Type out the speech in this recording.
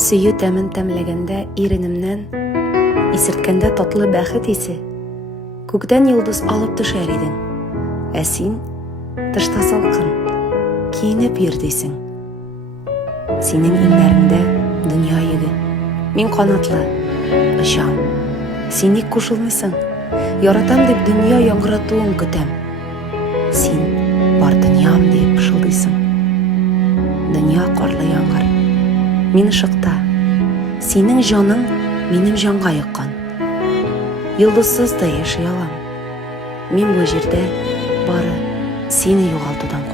Сөю тәмен тәмләгәндә иренемнән, исерткәндә татлы бәхет исе, күктән йолдыз алып төшәр идең. Ә син тышта салкын, киенеп йөрдисең. Синең иңнәрендә дөнья йөге. Мин канатлы, очам. Син ник кушылмыйсың? Яратам дип дөнья яңгыратуын көтәм. Син бар дөньям дип пышылдыйсың. Дөнья карлы яңгыр. Мин ышыкта. Синең җаның минем җанга яккан. Йолдызсыз да яши алам. Мин бу җирдә бары сине югалтудан